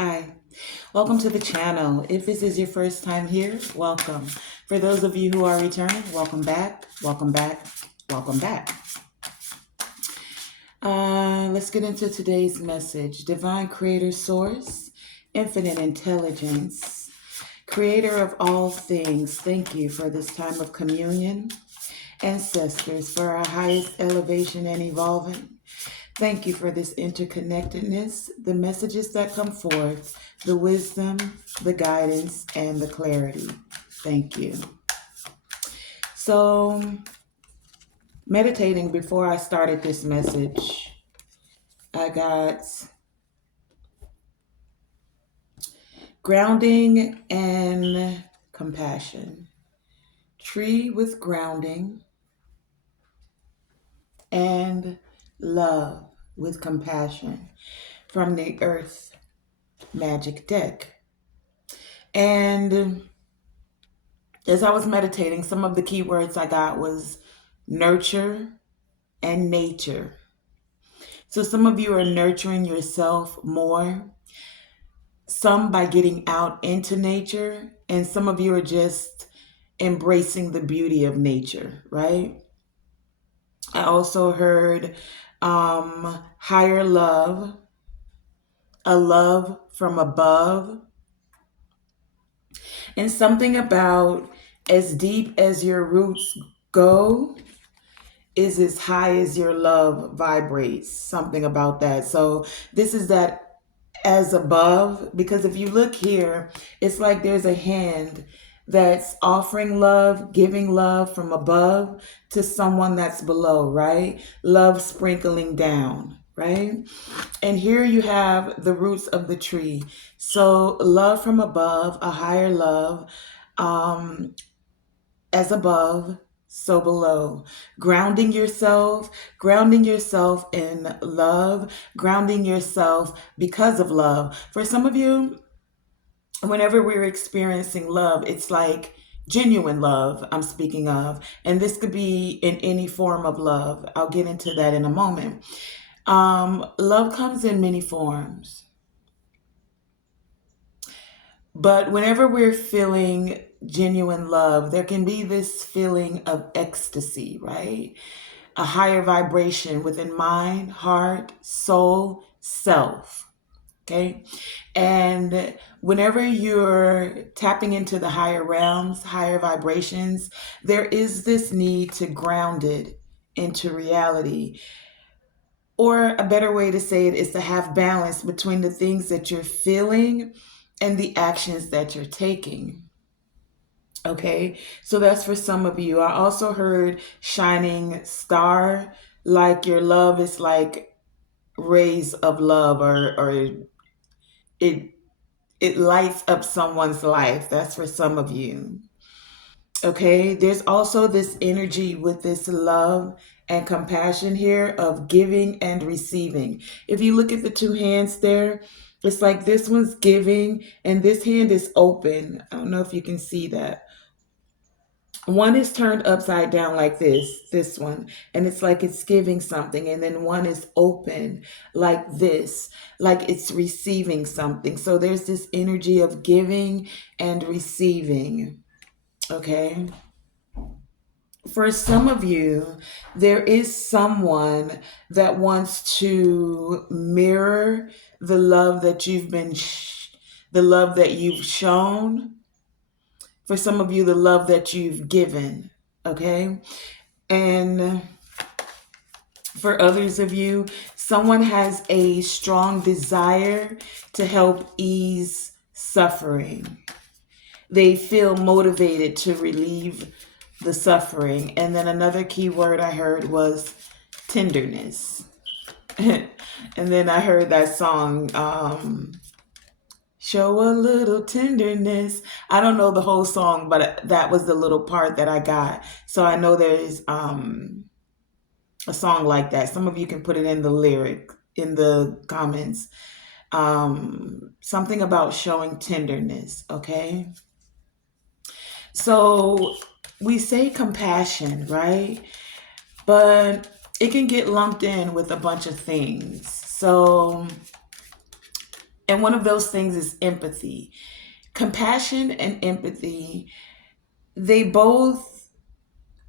Hi, welcome to the channel. If this is your first time here, welcome. For those of you who are returning, welcome back, welcome back, welcome back. Let's get into today's message. Divine Creator Source, Infinite Intelligence, Creator of all things, thank you for this time of communion. Ancestors, for our highest elevation and evolving. Thank you for this interconnectedness, the messages that come forth, the wisdom, the guidance, and the clarity. Thank you. So, meditating before I started this message, I got grounding and compassion. Tree with grounding and love with compassion from the Earth Magic Deck. And as I was meditating, some of the key words I got was nurture and nature. So some of you are nurturing yourself more, some by getting out into nature, and some of you are just embracing the beauty of nature, right? I also heard higher love, a love from above, and something about as deep as your roots go is as high as your love vibrates, something about that. So this is that as above, because if you look here, it's like there's a hand that's offering love, giving love from above to someone that's below, right? Love sprinkling down, right? And here you have the roots of the tree. So love from above, a higher love, um, as above, so below. Grounding yourself in love, grounding yourself because of love. For some of you, whenever we're experiencing love, it's like genuine love I'm speaking of. And this could be in any form of love. I'll get into that in a moment. Love comes in many forms. But whenever we're feeling genuine love, there can be this feeling of ecstasy, right? A higher vibration within mind, heart, soul, self. Okay. And whenever you're tapping into the higher realms, higher vibrations, there is this need to ground it into reality. Or a better way to say it is to have balance between the things that you're feeling and the actions that you're taking. Okay, so that's for some of you. I also heard shining star, like your love is like rays of love, or it it lights up someone's life. That's for some of you. Okay, there's also this energy with this love and compassion here of giving and receiving. If you look at the two hands there, it's like this one's giving and this hand is open. I don't know if you can see that. One is turned upside down like this one, and it's like it's giving something, and then one is open like this, like it's receiving something. So there's this energy of giving and receiving. Okay. For some of you, there is someone that wants to mirror the love that the love that you've shown. For some of you, the love that you've given. Okay. And for others of you, someone has a strong desire to help ease suffering. They feel motivated to relieve the suffering. And then another key word I heard was tenderness. And then I heard that song, Show a Little Tenderness. I don't know the whole song, but that was the little part that I got. So I know there's a song like that. Some of you can put it in the lyric, in the comments. Something about showing tenderness, okay? So we say compassion, right? But it can get lumped in with a bunch of things. So And one of those things is empathy. Compassion and empathy, they both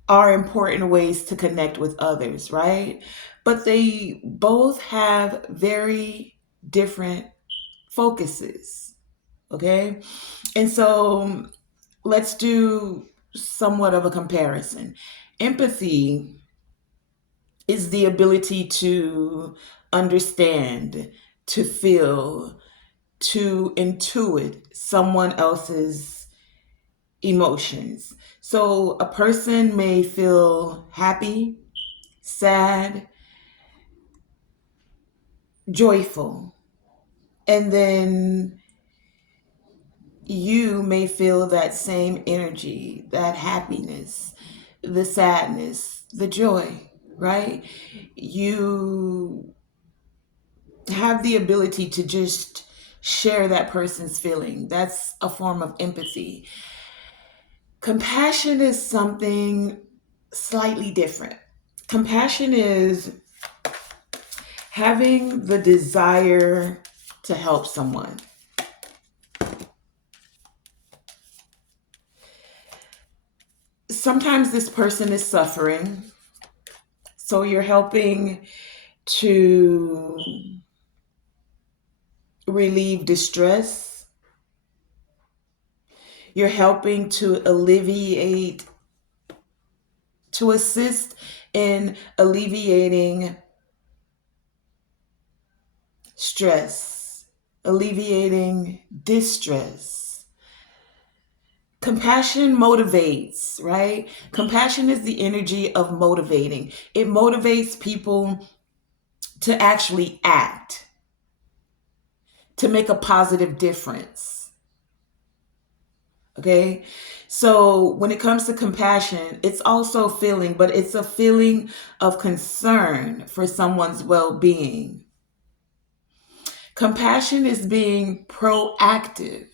are important ways to connect with others, right? But they both have very different focuses, okay? And so let's do somewhat of a comparison. Empathy is the ability to understand, to feel, to intuit someone else's emotions. So a person may feel happy, sad, joyful, and then you may feel that same energy, that happiness, the sadness, the joy, right? You have the ability to just share that person's feeling. That's a form of empathy. Compassion is something slightly different. Compassion is having the desire to help someone. Sometimes this person is suffering, so you're helping to relieve distress. You're helping to alleviate, to assist in alleviating stress, alleviating distress. Compassion motivates, right? Compassion is the energy of motivating. It motivates people to actually act, to make a positive difference. Okay? So when it comes to compassion, it's also feeling, but it's a feeling of concern for someone's well being. Compassion is being proactive,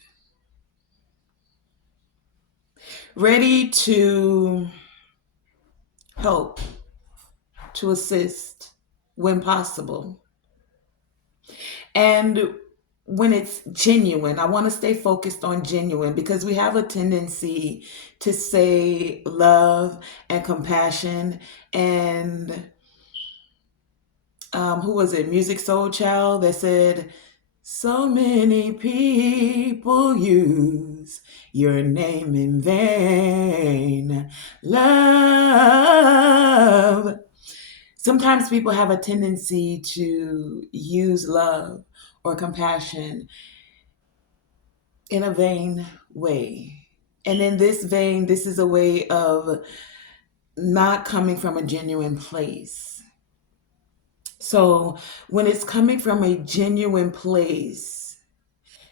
ready to help, to assist when possible. And when it's genuine, I want to stay focused on genuine because we have a tendency to say love and compassion and who was it? Music Soul Child that said, so many people use your name in vain. Love. Sometimes people have a tendency to use love or compassion in a vain way. And in this vein, this is a way of not coming from a genuine place. So when it's coming from a genuine place,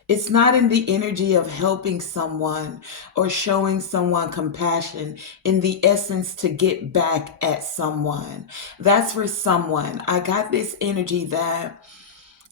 it's not in the energy of helping someone or showing someone compassion in the essence to get back at someone. That's for someone. I got this energy that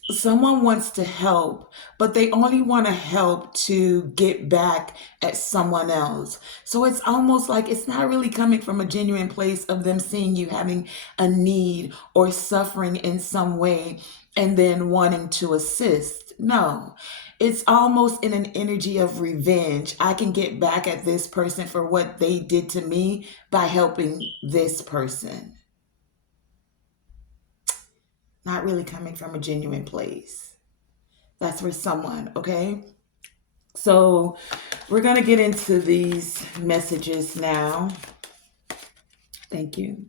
someone wants to help, but they only want to help to get back at someone else. So it's almost like it's not really coming from a genuine place of them seeing you having a need or suffering in some way and then wanting to assist. No, it's almost in an energy of revenge. I can get back at this person for what they did to me by helping this person. Not really coming from a genuine place. That's for someone, okay? So we're going to get into these messages now. Thank you.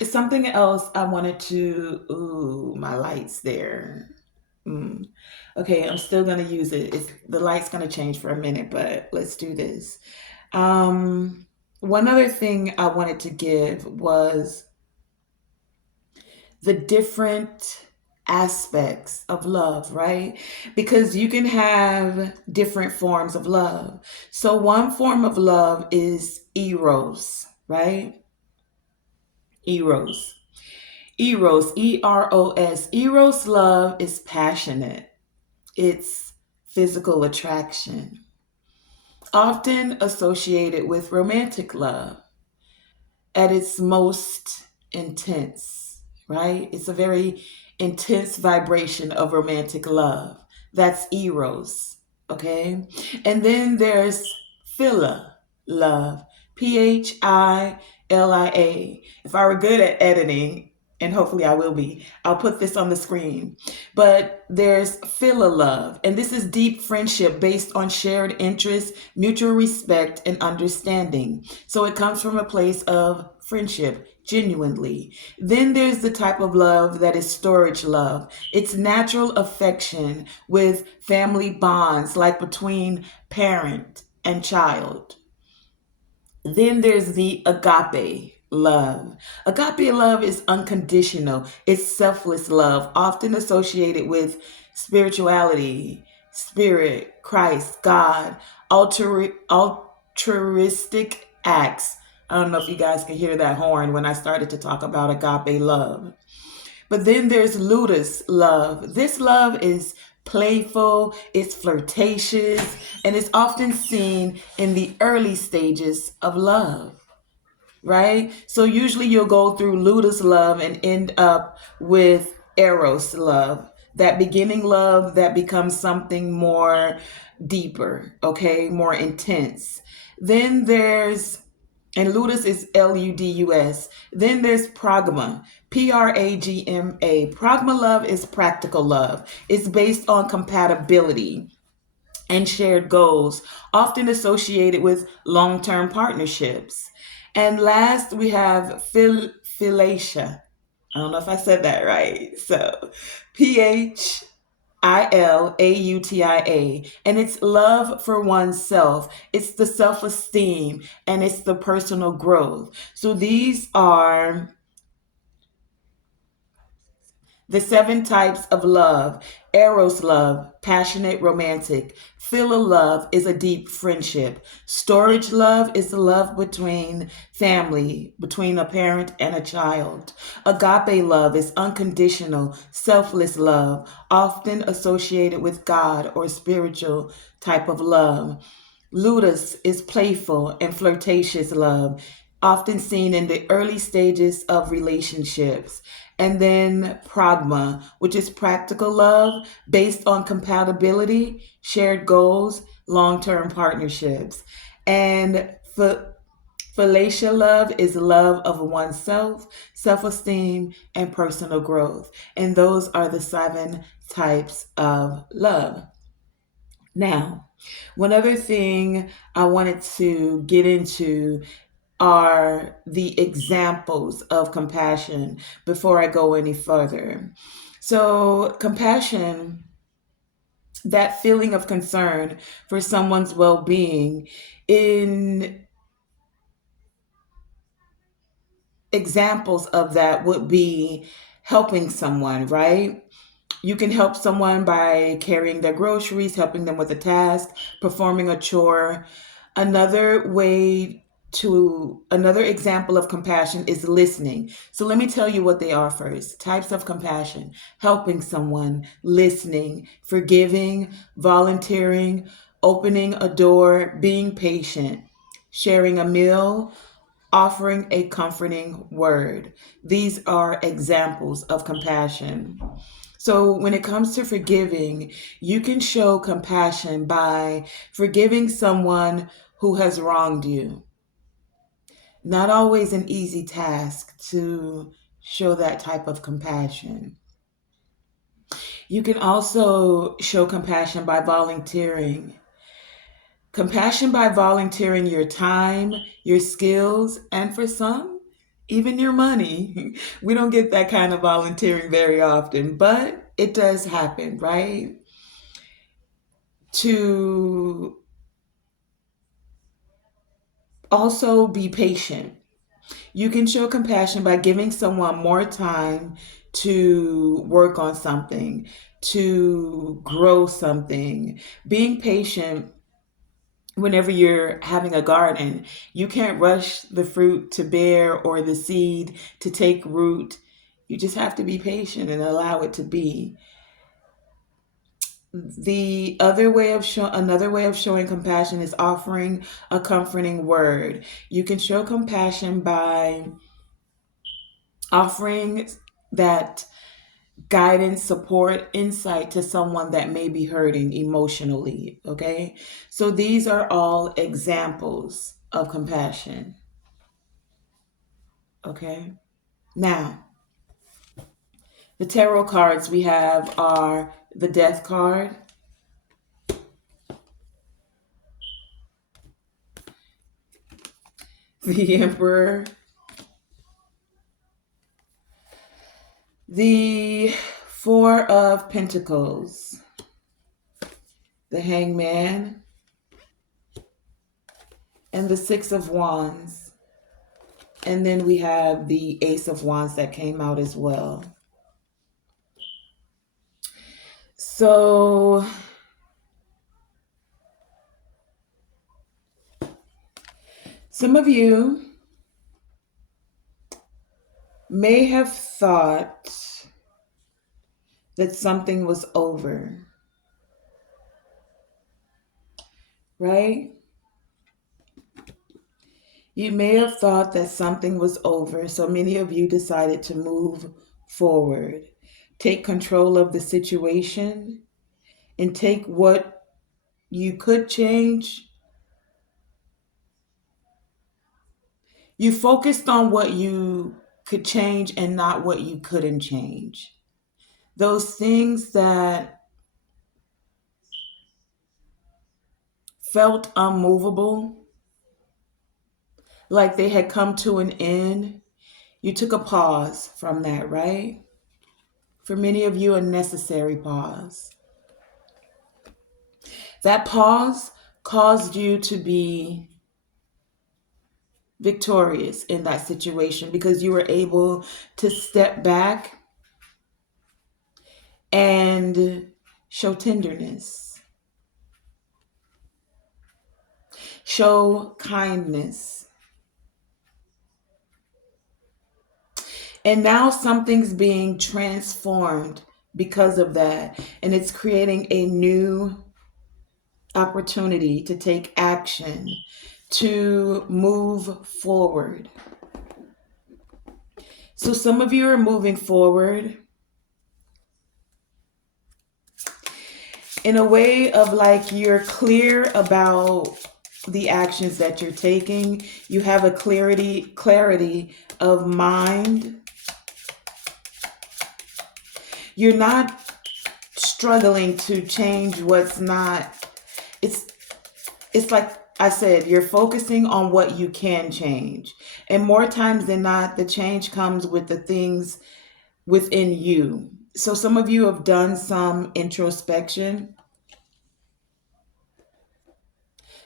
It's something else I wanted to, ooh, my light's there. Mm. Okay, I'm still going to use it. The light's going to change for a minute, but let's do this. One other thing I wanted to give was the different aspects of love, right? Because you can have different forms of love. So one form of love is eros, right? Eros. Eros, Eros. Eros love is passionate. It's physical attraction, often associated with romantic love at its most intense, right? It's a very intense vibration of romantic love. That's eros, okay? And then there's philia love, Philia. If I were good at editing, and hopefully I will be, I'll put this on the screen. But there's philia love, and this is deep friendship based on shared interests, mutual respect, and understanding. So it comes from a place of friendship, genuinely. Then there's the type of love that is storage love. It's natural affection with family bonds, like between parent and child. Then there's the agape love. Agape love is unconditional, it's selfless love, often associated with spirituality, spirit, Christ, God, altruistic acts. I don't know if you guys can hear that horn when I started to talk about agape love. But then there's ludus love. This love is playful, it's flirtatious, and it's often seen in the early stages of love, right? So usually you'll go through ludus love and end up with eros love, that beginning love that becomes something more deeper, okay, more intense. Then there's and ludus is ludus. Then there's pragma, pragma. Pragma love is practical love. It's based on compatibility and shared goals, often associated with long term partnerships. And last, we have philatia. I don't know if I said that right. So, Philautia, and it's love for oneself. It's the self esteem and it's the personal growth. So, these are the seven types of love. Eros love, passionate, romantic. Philia love is a deep friendship. Storage love is the love between family, between a parent and a child. Agape love is unconditional, selfless love, often associated with God or spiritual type of love. Ludus is playful and flirtatious love, often seen in the early stages of relationships. And then pragma, which is practical love based on compatibility, shared goals, long term partnerships. And Philautia love is love of oneself, self esteem, and personal growth. And those are the seven types of love. Now, one other thing I wanted to get into are the examples of compassion before I go any further. So, compassion, that feeling of concern for someone's well being, in examples of that would be helping someone, right? You can help someone by carrying their groceries, helping them with a task, performing a chore. Another example of compassion is listening. So let me tell you what they are first. Types of compassion: helping someone, listening, forgiving, volunteering, opening a door, being patient, sharing a meal, offering a comforting word. These are examples of compassion. So, when it comes to forgiving, you can show compassion by forgiving someone who has wronged you. Not always an easy task to show that type of compassion. You can also show compassion by volunteering. Compassion by volunteering your time, your skills, and for some, even your money. We don't get that kind of volunteering very often, but it does happen, right? To also be patient. You can show compassion by giving someone more time to work on something, to grow something. Being patient whenever you're having a garden, you can't rush the fruit to bear or the seed to take root. You just have to be patient and allow it to be. Another way of showing compassion is offering a comforting word. You can show compassion by offering that guidance, support, insight to someone that may be hurting emotionally. Okay. So these are all examples of compassion. Okay. Now, the tarot cards we have are the Death card, the Emperor, the Four of Pentacles, the Hangman, and the Six of Wands. And then we have the Ace of Wands that came out as well. So some of you may have thought that something was over, right? You may have thought that something was over, so many of you decided to move forward, take control of the situation, and take what you could change. You focused on what you could change and not what you couldn't change. Those things that felt unmovable, like they had come to an end, you took a pause from that, right? For many of you, a necessary pause. That pause caused you to be victorious in that situation because you were able to step back and show tenderness, show kindness. And now something's being transformed because of that. And it's creating a new opportunity to take action, to move forward. So some of you are moving forward in a way of like you're clear about the actions that you're taking. You have a clarity of mind. You're not struggling to change what's not. It's like I said, you're focusing on what you can change. And more times than not, the change comes with the things within you. So some of you have done some introspection.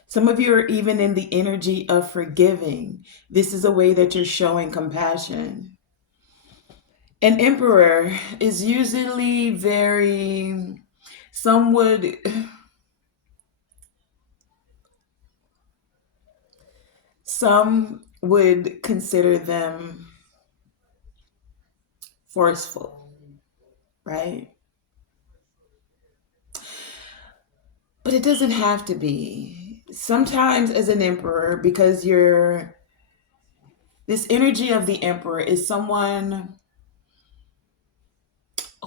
Some of you are even in the energy of forgiving. This is a way that you're showing compassion. An emperor is usually very, some would consider them forceful, right? But it doesn't have to be. Sometimes as an emperor, because this energy of the emperor is someone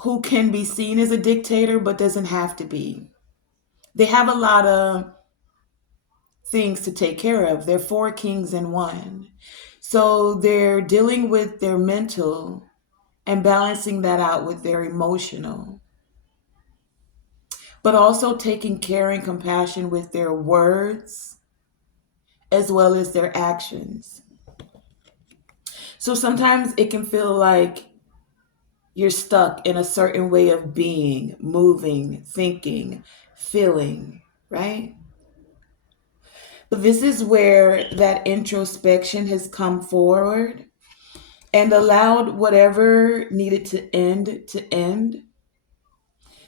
who can be seen as a dictator, but doesn't have to be. They have a lot of things to take care of. They're four kings in one. So they're dealing with their mental and balancing that out with their emotional, but also taking care and compassion with their words as well as their actions. So sometimes it can feel like you're stuck in a certain way of being, moving, thinking, feeling, right? But this is where that introspection has come forward and allowed whatever needed to end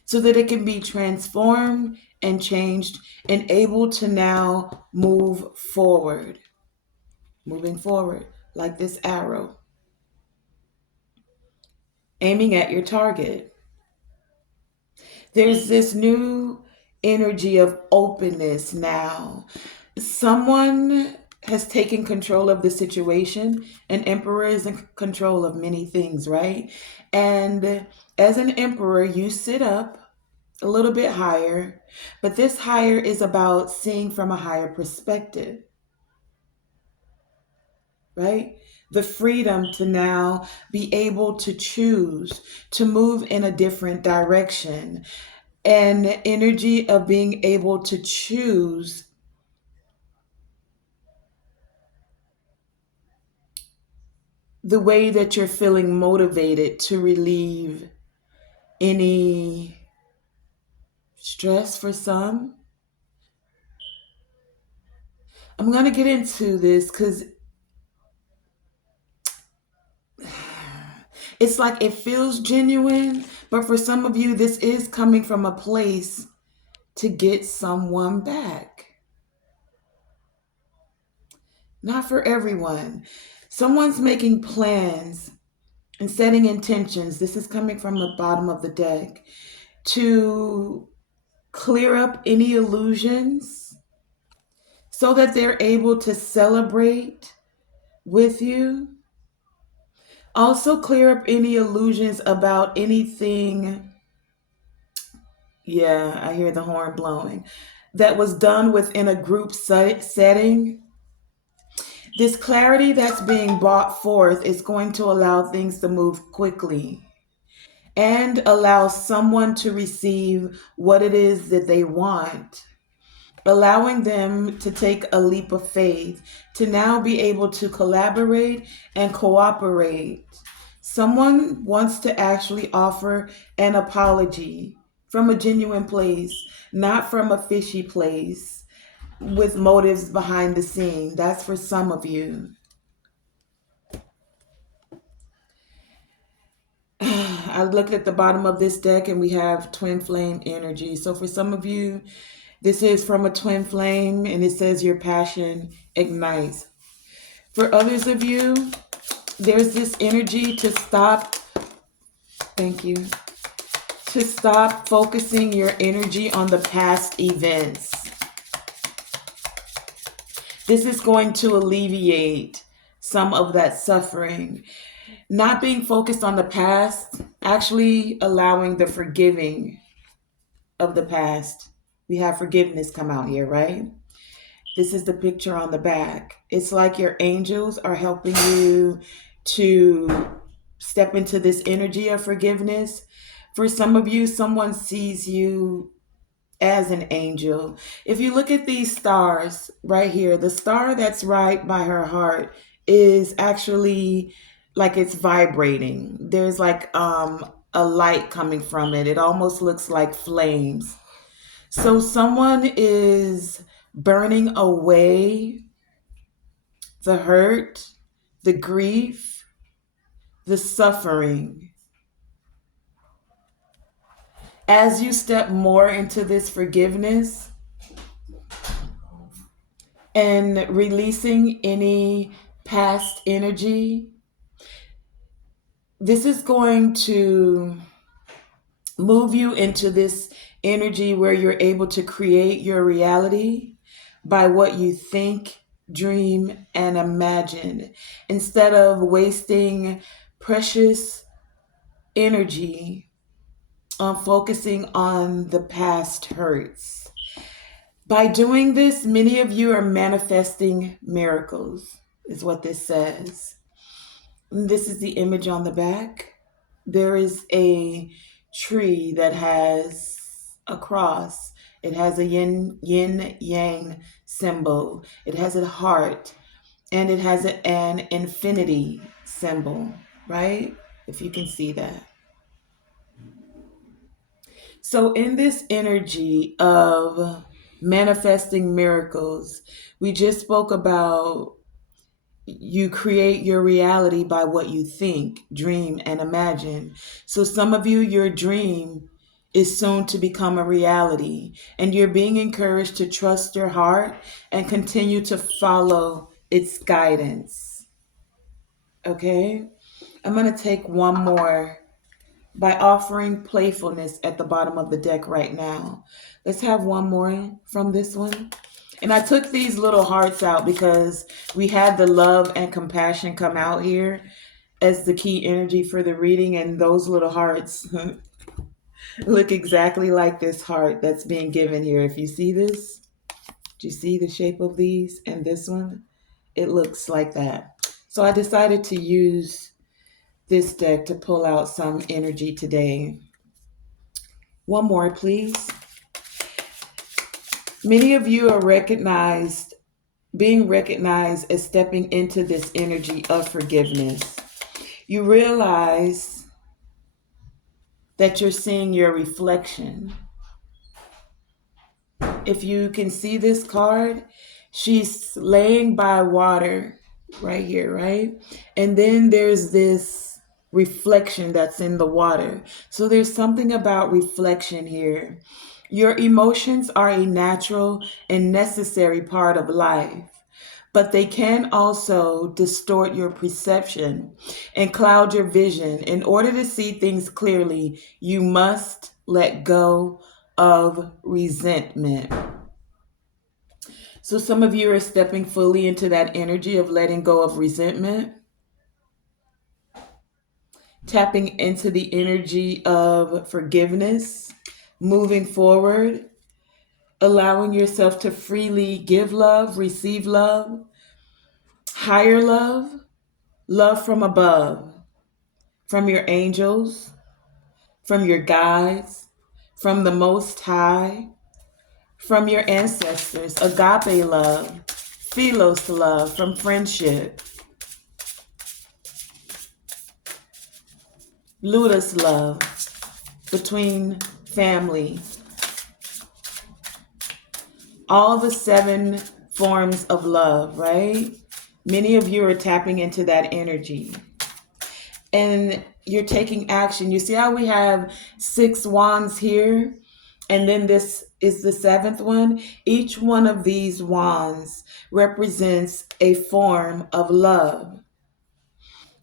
so that it can be transformed and changed and able to now move forward. Moving forward like this arrow, aiming at your target. There's this new energy of openness now. Someone has taken control of the situation. An emperor is in control of many things, right? And as an emperor, you sit up a little bit higher, but this higher is about seeing from a higher perspective, right? The freedom to now be able to choose to move in a different direction, and the energy of being able to choose the way that you're feeling motivated to relieve any stress for some. I'm going to get into this because it's like it feels genuine, but for some of you, this is coming from a place to get someone back. Not for everyone. Someone's making plans and setting intentions. This is coming from the bottom of the deck to clear up any illusions so that they're able to celebrate with you. Also, clear up any illusions about anything. Yeah, I hear the horn blowing. That was done within a group setting. This clarity that's being brought forth is going to allow things to move quickly and allow someone to receive what it is that they want, allowing them to take a leap of faith to now be able to collaborate and cooperate. Someone wants to actually offer an apology from a genuine place, not from a fishy place with motives behind the scene. That's for some of you. I looked at the bottom of this deck and we have twin flame energy. So for some of you, this is from a twin flame and it says your passion ignites. For others of you, there's this energy to stop, thank you, to stop focusing your energy on the past events. This is going to alleviate some of that suffering. Not being focused on the past, actually allowing the forgiving of the past. We have forgiveness come out here, right? This is the picture on the back. It's like your angels are helping you to step into this energy of forgiveness. For some of you, someone sees you as an angel. If you look at these stars right here, the star that's right by her heart is actually like it's vibrating. There's like a light coming from it. It almost looks like flames. So someone is burning away the hurt, the grief, the suffering. As you step more into this forgiveness and releasing any past energy, this is going to move you into this energy where you're able to create your reality by what you think, dream, and imagine, instead of wasting precious energy on focusing on the past hurts. By doing this, many of you are manifesting miracles, is what this says. And this is the image on the back. There is a tree that has a cross. It has a yin yang symbol. It has a heart, and it has an infinity symbol, right? If you can see that. So in this energy of manifesting miracles, we just spoke about you create your reality by what you think, dream, and imagine. So some of you, your dream is soon to become a reality, and you're being encouraged to trust your heart and continue to follow its guidance. Okay? I'm going to take one more by offering playfulness at the bottom of the deck right now. Let's have one more from this one. And I took these little hearts out because we had the love and compassion come out here. as the key energy for the reading, and those little hearts look exactly like this heart that's being given here. If you see this, do you see the shape of these and this one? It looks like that. So I decided to use this deck to pull out some energy today. One more, please. Many of you are being recognized as stepping into this energy of forgiveness. You realize that you're seeing your reflection. If you can see this card, she's laying by water right here, right? And then there's this reflection that's in the water. So there's something about reflection here. Your emotions are a natural and necessary part of life, but they can also distort your perception and cloud your vision. In order to see things clearly, you must let go of resentment. So some of you are stepping fully into that energy of letting go of resentment, tapping into the energy of forgiveness, moving forward, allowing yourself to freely give love, receive love, higher love, love from above, from your angels, from your guides, from the Most High, from your ancestors, agape love, philos love, from friendship, ludus love, between family, all the 7 forms of love, right? Many of you are tapping into that energy and you're taking action. You see how we have 6 wands here? And then this is the 7th one. Each one of these wands represents a form of love.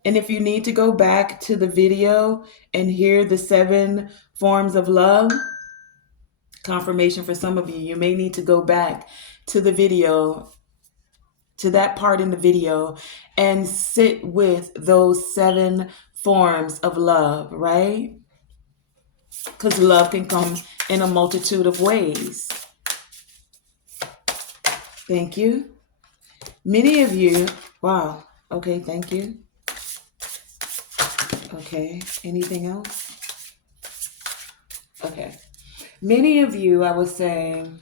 And if you need to go back to the video and hear the 7 forms of love, confirmation for some of you, you may need to go back to the video, to that part in the video, and sit with those 7 forms of love, right? Because love can come in a multitude of ways. Thank you. Many of you, wow, okay, thank you. Okay, anything else? Okay. Many of you, I was saying,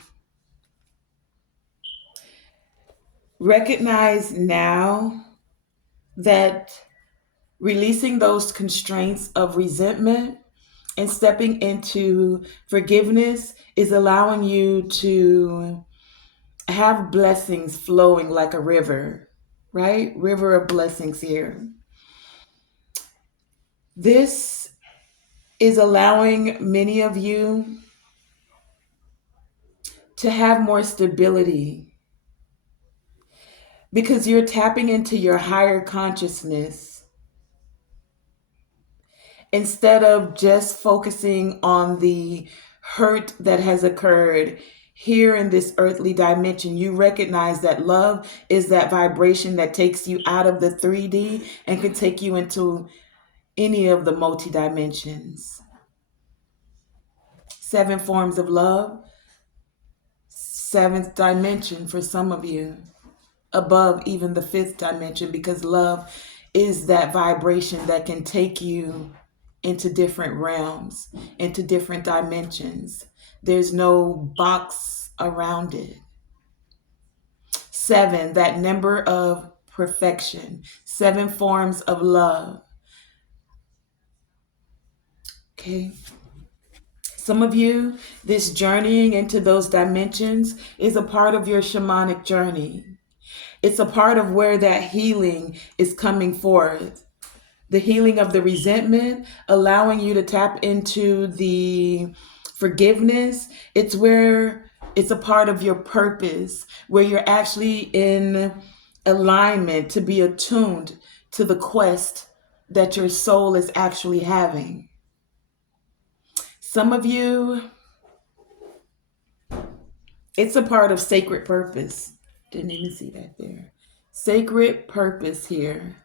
recognize now that releasing those constraints of resentment and stepping into forgiveness is allowing you to have blessings flowing like a river, right? River of blessings here. This is allowing many of you to have more stability because you're tapping into your higher consciousness instead of just focusing on the hurt that has occurred here in this earthly dimension. You recognize that love is that vibration that takes you out of the 3D and can take you into any of the multi dimensions. 7 forms of love, 7th dimension for some of you, above even the 5th dimension, because love is that vibration that can take you into different realms, into different dimensions. There's no box around it. 7, that number of perfection, 7 forms of love. Okay. Some of you, this journeying into those dimensions is a part of your shamanic journey. It's a part of where that healing is coming forth. The healing of the resentment, allowing you to tap into the forgiveness. It's where it's a part of your purpose, where you're actually in alignment to be attuned to the quest that your soul is actually having. Some of you, it's a part of sacred purpose. Didn't even see that there. Sacred purpose here.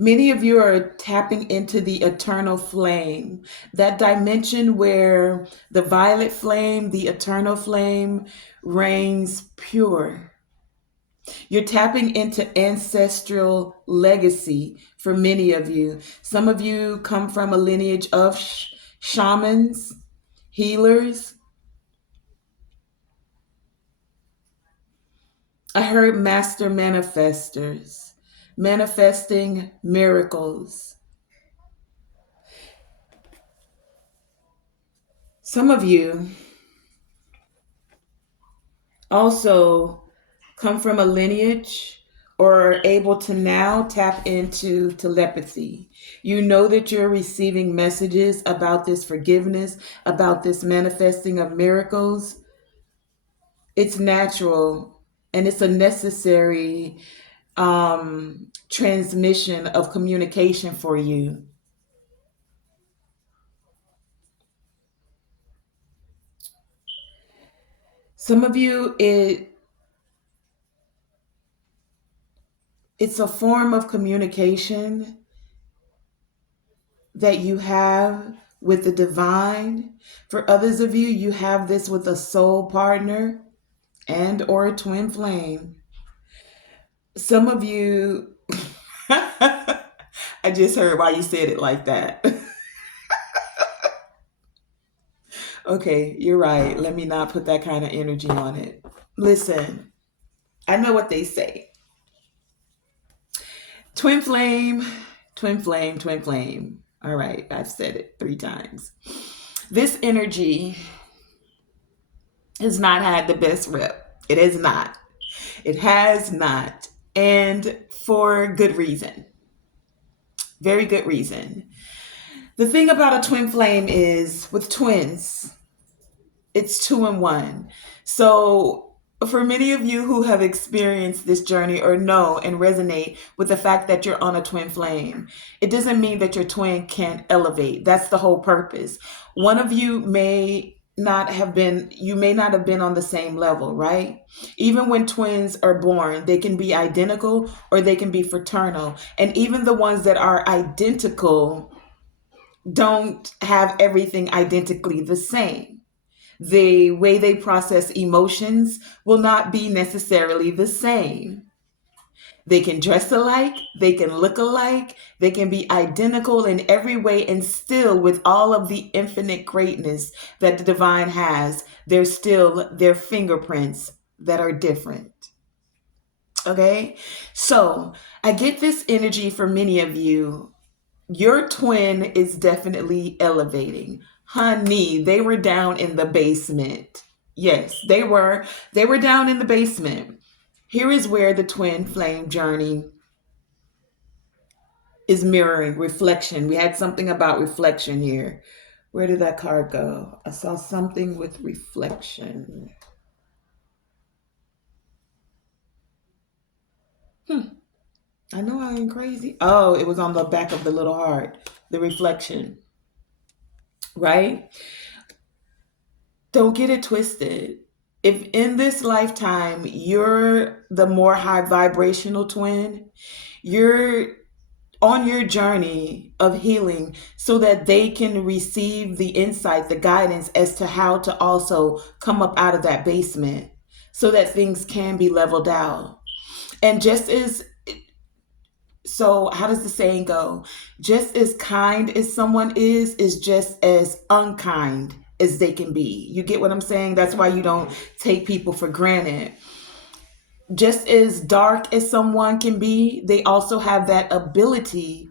Many of you are tapping into the eternal flame, that dimension where the violet flame, the eternal flame, reigns pure. You're tapping into ancestral legacy for many of you. Some of you come from a lineage of shamans, healers. I heard master manifestors, manifesting miracles. Some of you also come from a lineage or are able to now tap into telepathy. You know that you're receiving messages about this forgiveness, about this manifesting of miracles. It's natural and it's a necessary transmission of communication for you. Some of you, it's a form of communication that you have with the divine. For others of you, you have this with a soul partner and or a twin flame. Some of you I just heard why you said it like that. Okay, you're right. Let me not put that kind of energy on it. Listen, I know what they say. Twin flame, twin flame, twin flame. All right, I've said it 3 times. This energy has not had the best rep. It has not. It has not. And for good reason. Very good reason. The thing about a twin flame is with twins, it's 2 in 1. So, for many of you who have experienced this journey or know and resonate with the fact that you're on a twin flame, it doesn't mean that your twin can't elevate. That's the whole purpose. One of you you may not have been on the same level, right? Even when twins are born, they can be identical or they can be fraternal. And even the ones that are identical don't have everything identically the same. The way they process emotions will not be necessarily the same. They can dress alike, they can look alike, they can be identical in every way, and still, with all of the infinite greatness that the divine has, there's still their fingerprints that are different. Okay? So, I get this energy for many of you. Your twin is definitely elevating. Honey, they were down in the basement. Yes, they were. They were down in the basement. Here is where the twin flame journey is mirroring reflection. We had something about reflection here. Where did that card go? I saw something with reflection. I know I ain't crazy. Oh, it was on the back of the little heart. The reflection, right? Don't get it twisted. If in this lifetime you're the more high vibrational twin, you're on your journey of healing so that they can receive the insight, the guidance as to how to also come up out of that basement so that things can be leveled out. And just as so, how does the saying go? Just as kind as someone is just as unkind as they can be. You get what I'm saying? That's why you don't take people for granted. Just as dark as someone can be, they also have that ability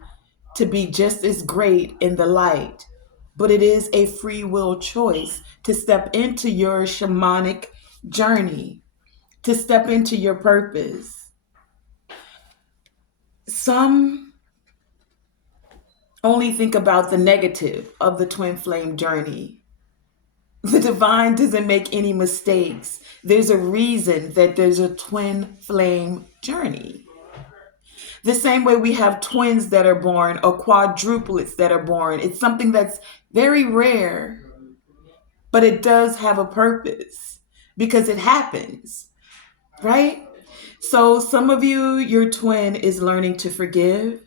to be just as great in the light. But it is a free will choice to step into your shamanic journey, to step into your purpose. Some only think about the negative of the twin flame journey. The divine doesn't make any mistakes. There's a reason that there's a twin flame journey. The same way we have twins that are born or quadruplets that are born. It's something that's very rare, but it does have a purpose because it happens, right? So some of you, your twin is learning to forgive.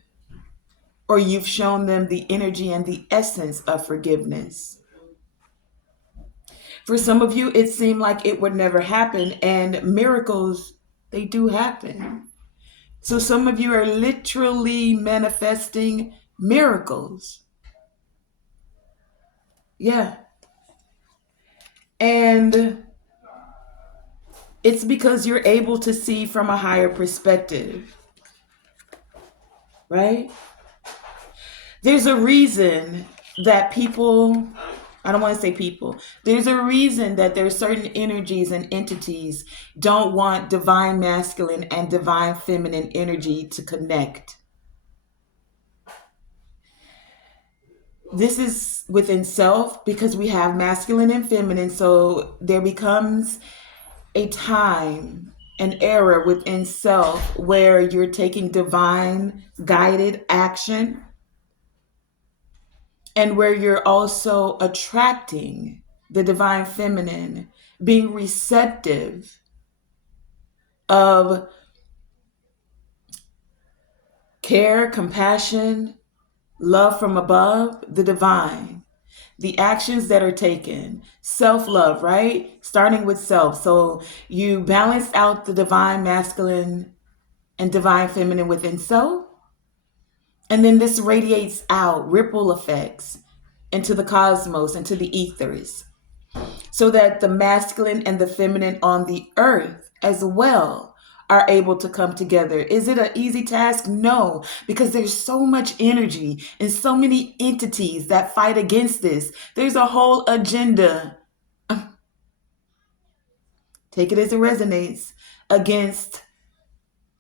or you've shown them the energy and the essence of forgiveness. For some of you, it seemed like it would never happen, and miracles, they do happen. So some of you are literally manifesting miracles. Yeah. And it's because you're able to see from a higher perspective, right? There's a reason that people, I don't want to say people, there's a reason that there's certain energies and entities don't want divine masculine and divine feminine energy to connect. This is within self because we have masculine and feminine. So there becomes a time, an era within self where you're taking divine guided action and where you're also attracting the divine feminine, being receptive of care, compassion, love from above, the divine. The actions that are taken, self-love, right? Starting with self. So you balance out the divine masculine and divine feminine within self. And then this radiates out ripple effects into the cosmos, into the ethers, so that the masculine and the feminine on the earth as well are able to come together. Is it an easy task? No, because there's so much energy and so many entities that fight against this. There's a whole agenda. Take it as it resonates against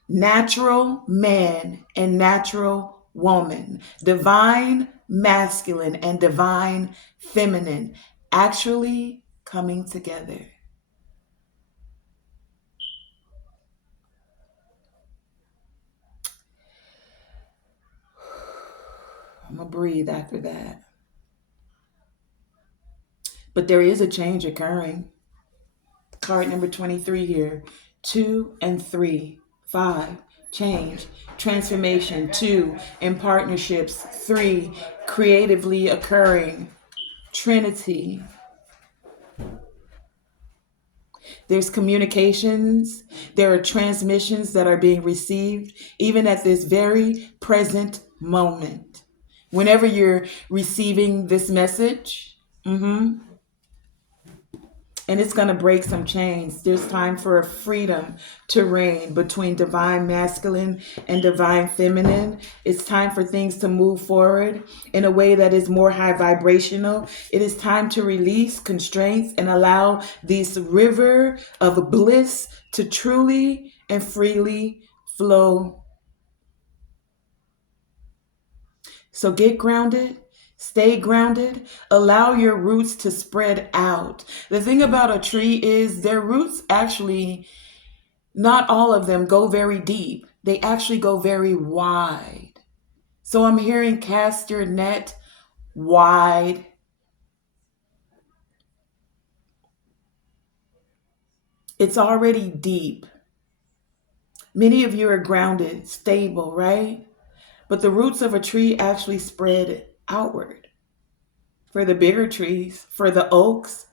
natural man and natural woman, divine masculine and divine feminine actually coming together. I'm going to breathe after that. But there is a change occurring. Card number 23 here. 2 and 3. 5. Change. Transformation. 2. In partnerships. 3. Creatively occurring. Trinity. There's communications. There are transmissions that are being received even at this very present moment. Whenever you're receiving this message, and it's going to break some chains. There's time for a freedom to reign between divine masculine and divine feminine. It's time for things to move forward in a way that is more high vibrational. It is time to release constraints and allow this river of bliss to truly and freely flow. So get grounded. Stay grounded. Allow your roots to spread out. The thing about a tree is their roots actually, not all of them go very deep. They actually go very wide. So I'm hearing cast your net wide. It's already deep. Many of you are grounded, stable, right? But the roots of a tree actually spread outward. For the bigger trees, for the oaks,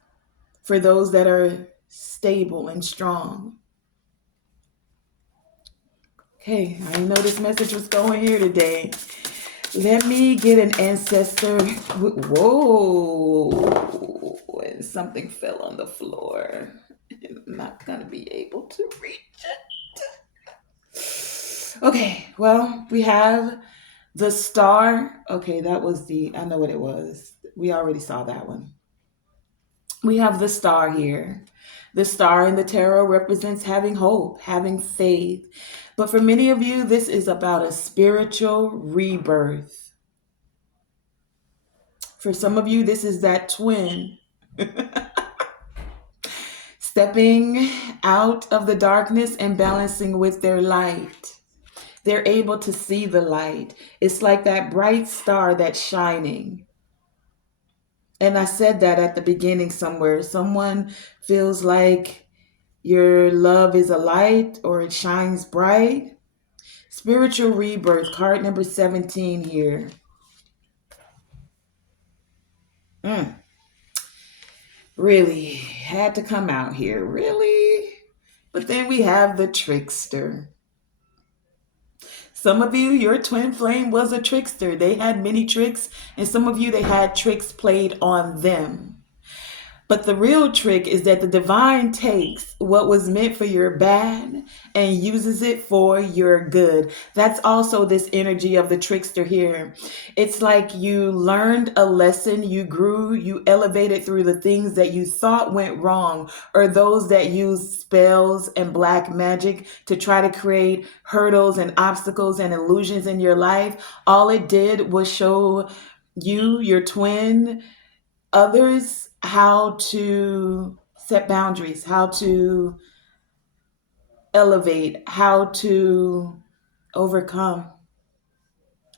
for those that are stable and strong. Okay, I didn't know this message was going here today. Let me get an ancestor. Whoa, and something fell on the floor. I'm not going to be able to reach it. Okay, well, we have the star. Okay, that was I know what it was. We already saw that one. We have the star here. The star in the tarot represents having hope, having faith. But for many of you, this is about a spiritual rebirth. For some of you, this is that twin stepping out of the darkness and balancing with their light. They're able to see the light. It's like that bright star that's shining. And I said that at the beginning somewhere. Someone feels like your love is a light or it shines bright. Spiritual rebirth, card number 17 here. Mm, really had to come out here, really? But then we have the trickster. Some of you, your twin flame was a trickster. They had many tricks, and some of you, they had tricks played on them. But the real trick is that the divine takes what was meant for your bad and uses it for your good. That's also this energy of the trickster here. It's like you learned a lesson, you grew, you elevated through the things that you thought went wrong, or those that used spells and black magic to try to create hurdles and obstacles and illusions in your life. All it did was show you, your twin, others how to set boundaries, how to elevate, how to overcome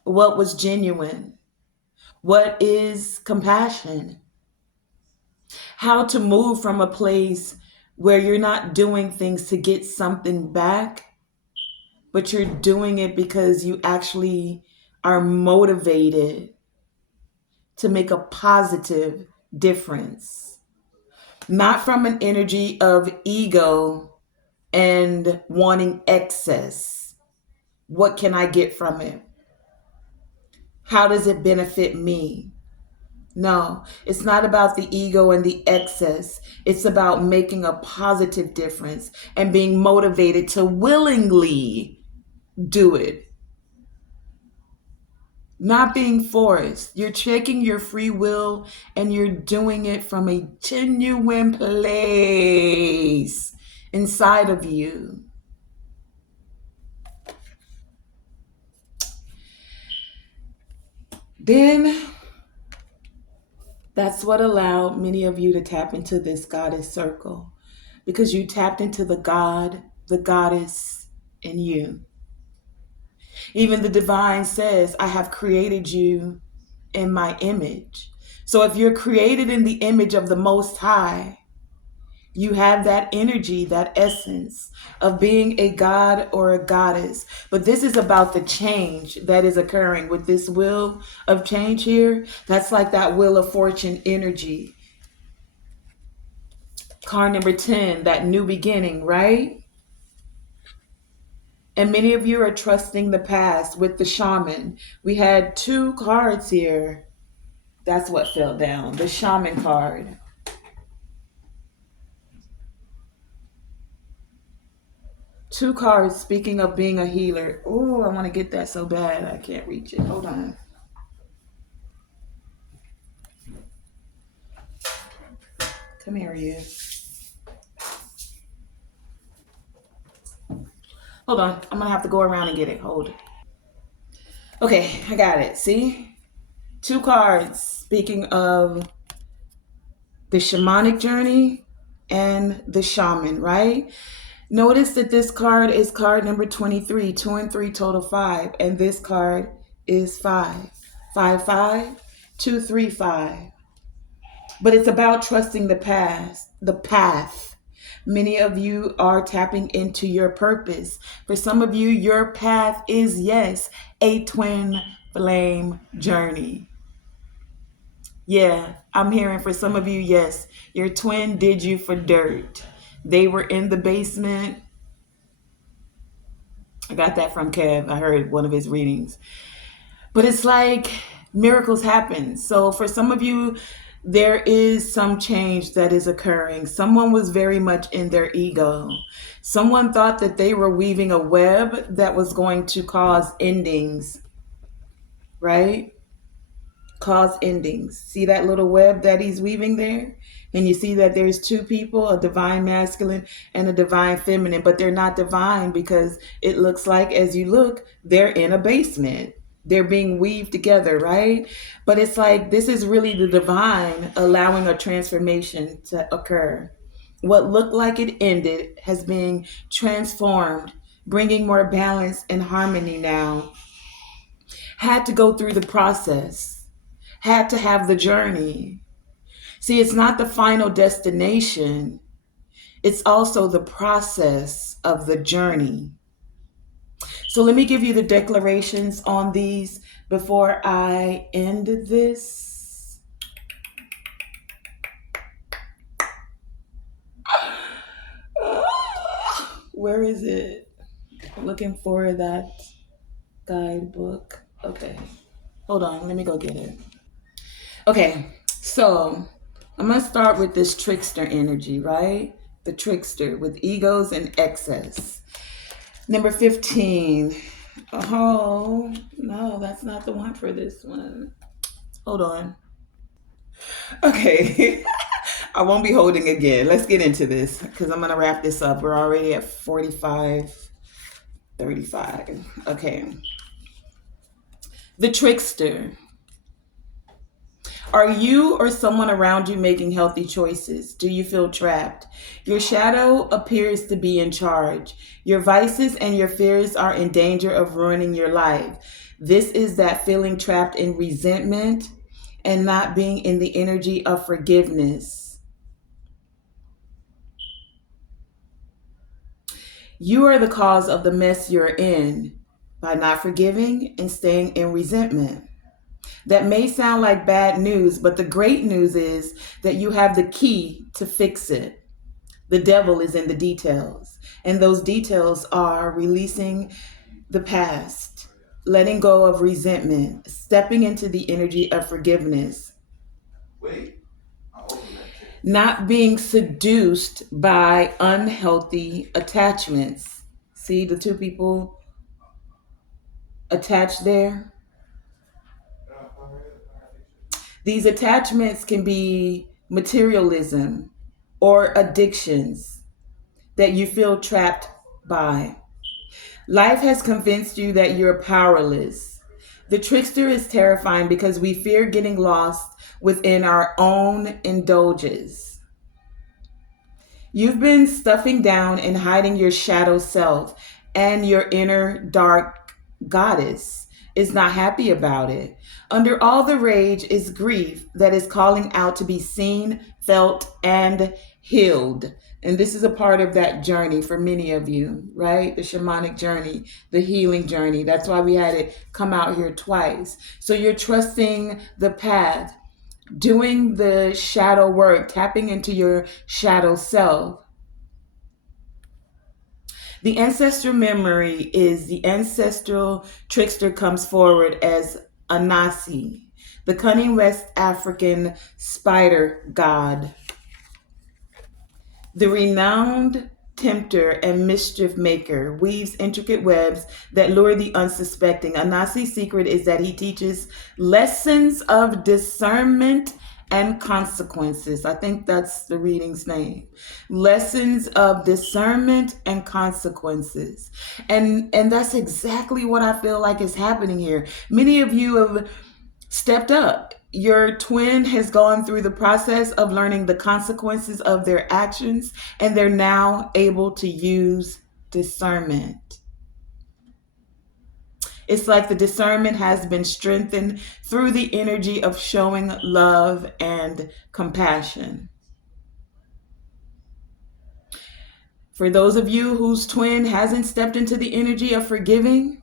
what was genuine, what is compassion, how to move from a place where you're not doing things to get something back, but you're doing it because you actually are motivated to make a positive difference. Not from an energy of ego and wanting excess. What can I get from it? How does it benefit me? No, it's not about the ego and the excess. It's about making a positive difference and being motivated to willingly do it. Not being forced. You're taking your free will and you're doing it from a genuine place inside of you. Then that's what allowed many of you to tap into this goddess circle, because you tapped into the God, the goddess in you. Even the divine says, I have created you in my image. So if you're created in the image of the Most High, you have that energy, that essence of being a god or a goddess. But this is about the change that is occurring with this wheel of change here. That's like that wheel of fortune energy. Card number 10, that new beginning, right? And many of you are trusting the past with the shaman. We had two cards here. That's what fell down. The shaman card. Two cards speaking of being a healer. Oh, I want to get that so bad. I can't reach it. Hold on. Come here, you. Hold on. I'm going to have to go around and get it. Hold. Okay, I got it. See? Two cards speaking of the shamanic journey and the shaman, right? Notice that this card is card number 23, 2 and 3 total 5, and this card is 5. 5, 5, 2, 3, 5. But it's about trusting the past, the path. Many of you are tapping into your purpose. For some of you, your path is, yes, a twin flame journey. Yeah, I'm hearing for some of you, yes, your twin did you for dirt. They were in the basement. I got that from Kev. I heard one of his readings. But it's like miracles happen. So for some of you, there is some change that is occurring. Someone was very much in their ego. Someone thought that they were weaving a web that was going to cause endings, right? Cause endings. See that little web that he's weaving there? And you see that there's two people, a divine masculine and a divine feminine, but they're not divine because it looks like, as you look, they're in a basement. They're being weaved together, right? But it's like this is really the divine allowing a transformation to occur. What looked like it ended has been transformed, bringing more balance and harmony now. Had to go through the process, had to have the journey. See, it's not the final destination, it's also the process of the journey. So let me give you the declarations on these before I end this. Where is it? Looking for that guidebook. Okay. Hold on. Let me go get it. Okay. So I'm going to start with this trickster energy, right? The trickster with egos and excess. Number 15. Oh, no, that's not the one for this one. Hold on. Okay. I won't be holding again. Let's get into this because I'm going to wrap this up. We're already at 45:35. Okay. The trickster. Are you or someone around you making healthy choices? Do you feel trapped? Your shadow appears to be in charge. Your vices and your fears are in danger of ruining your life. This is that feeling trapped in resentment and not being in the energy of forgiveness. You are the cause of the mess you're in by not forgiving and staying in resentment. That may sound like bad news, but the great news is that you have the key to fix it. The devil is in the details, and those details are releasing the past, letting go of resentment, stepping into the energy of forgiveness, not being seduced by unhealthy attachments. See the two people attached there? These attachments can be materialism or addictions that you feel trapped by. Life has convinced you that you're powerless. The trickster is terrifying because we fear getting lost within our own indulges. You've been stuffing down and hiding your shadow self, and your inner dark goddess is not happy about it. Under all the rage is grief that is calling out to be seen, felt, and healed. And this is a part of that journey for many of you, right? The shamanic journey, the healing journey. That's why we had it come out here twice. So you're trusting the path, doing the shadow work, tapping into your shadow self. The ancestral memory is the ancestral trickster comes forward as Anasi, the cunning West African spider god. The renowned tempter and mischief maker weaves intricate webs that lure the unsuspecting. Anasi's secret is that he teaches lessons of discernment and consequences. I think that's the reading's name. Lessons of discernment and consequences. And that's exactly what I feel like is happening here. Many of you have stepped up. Your twin has gone through the process of learning the consequences of their actions, and they're now able to use discernment. It's like the discernment has been strengthened through the energy of showing love and compassion. For those of you whose twin hasn't stepped into the energy of forgiving,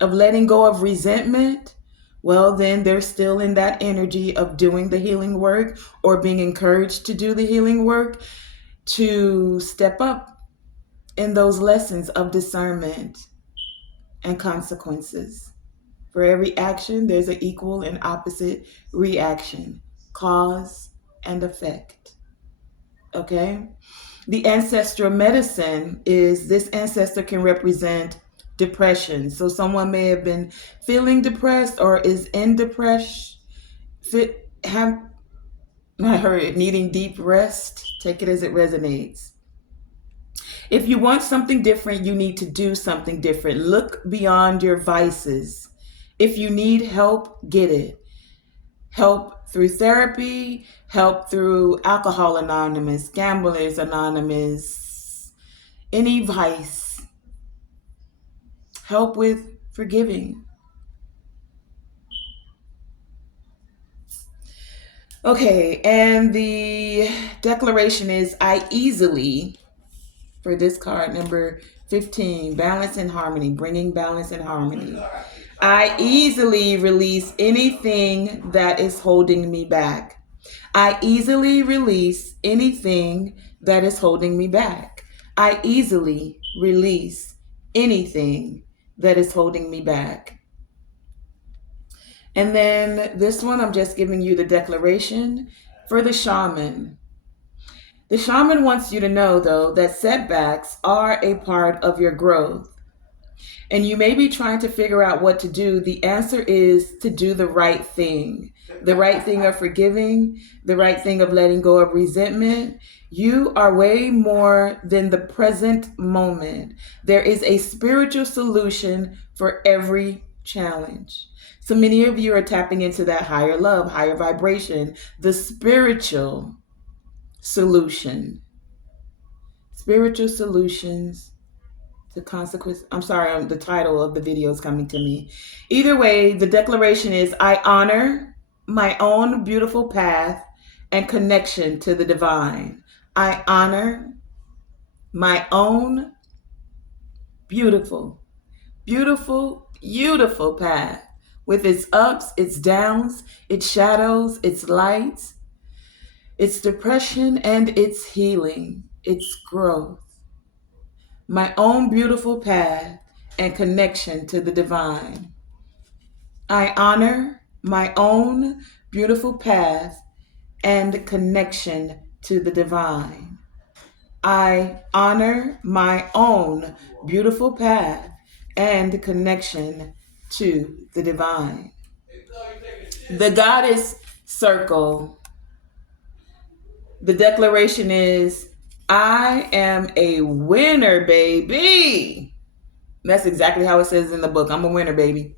of letting go of resentment, well, then they're still in that energy of doing the healing work or being encouraged to do the healing work to step up in those lessons of discernment and consequences. For every action, there's an equal and opposite reaction, cause and effect. Okay? The ancestral medicine is this ancestor can represent depression. So someone may have been feeling depressed or is in depression. I heard needing deep rest. Take it as it resonates. If you want something different, you need to do something different. Look beyond your vices. If you need help, get it. Help through therapy, help through Alcohol Anonymous, Gamblers Anonymous, any vice. Help with forgiving. Okay, and the declaration is I easily, for this card number 15, balance and harmony, bringing balance and harmony. I easily release anything that is holding me back. I easily release anything that is holding me back. I easily release anything that is holding me back. And then this one, I'm just giving you the declaration for the shaman. The shaman wants you to know, though, that setbacks are a part of your growth. And you may be trying to figure out what to do. The answer is to do the right thing. The right thing of forgiving, the right thing of letting go of resentment. You are way more than the present moment. There is a spiritual solution for every challenge. So many of you are tapping into that higher love, higher vibration, the spiritual solution. Spiritual solutions to consequence. I'm sorry, the title of the video is coming to me. Either way, the declaration is I honor my own beautiful path and connection to the divine. I honor my own beautiful, beautiful, beautiful path with its ups, its downs, its shadows, its lights, its depression, and its healing, its growth. My own beautiful path and connection to the divine. I honor my own beautiful path and connection to the divine. I honor my own beautiful path and connection to the divine. The goddess circle. The declaration is, I am a winner, baby. That's exactly how it says in the book. I'm a winner, baby.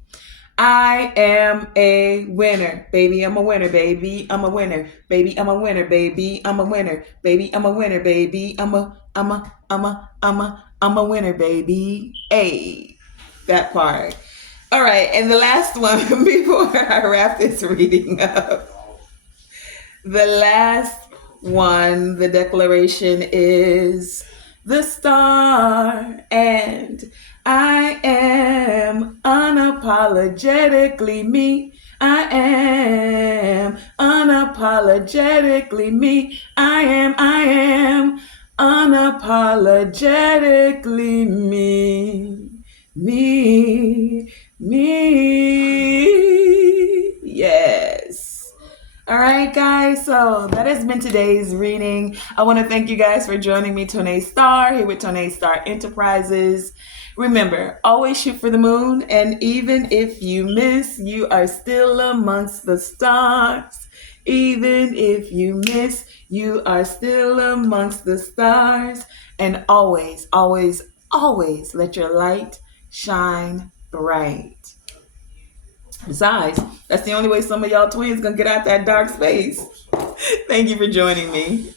I am a winner, baby. I'm a winner, baby. I'm a winner, baby. I'm a winner, baby. I'm a winner, baby. I'm a winner, baby. I'm a winner, baby. Hey, that part. All right, and the last one before I wrap this reading up. The last one, the declaration is the star, and I am unapologetically me. I am unapologetically me. I am unapologetically me. Me. Yes. All right, guys, so that has been today's reading. I want to thank you guys for joining me, Tonae Star, here with Tonae Star Enterprises. Remember, always shoot for the moon, and even if you miss, you are still amongst the stars. Even if you miss, you are still amongst the stars. And always, always, always let your light shine bright. Besides, that's the only way some of y'all twins gonna get out that dark space. Thank you for joining me.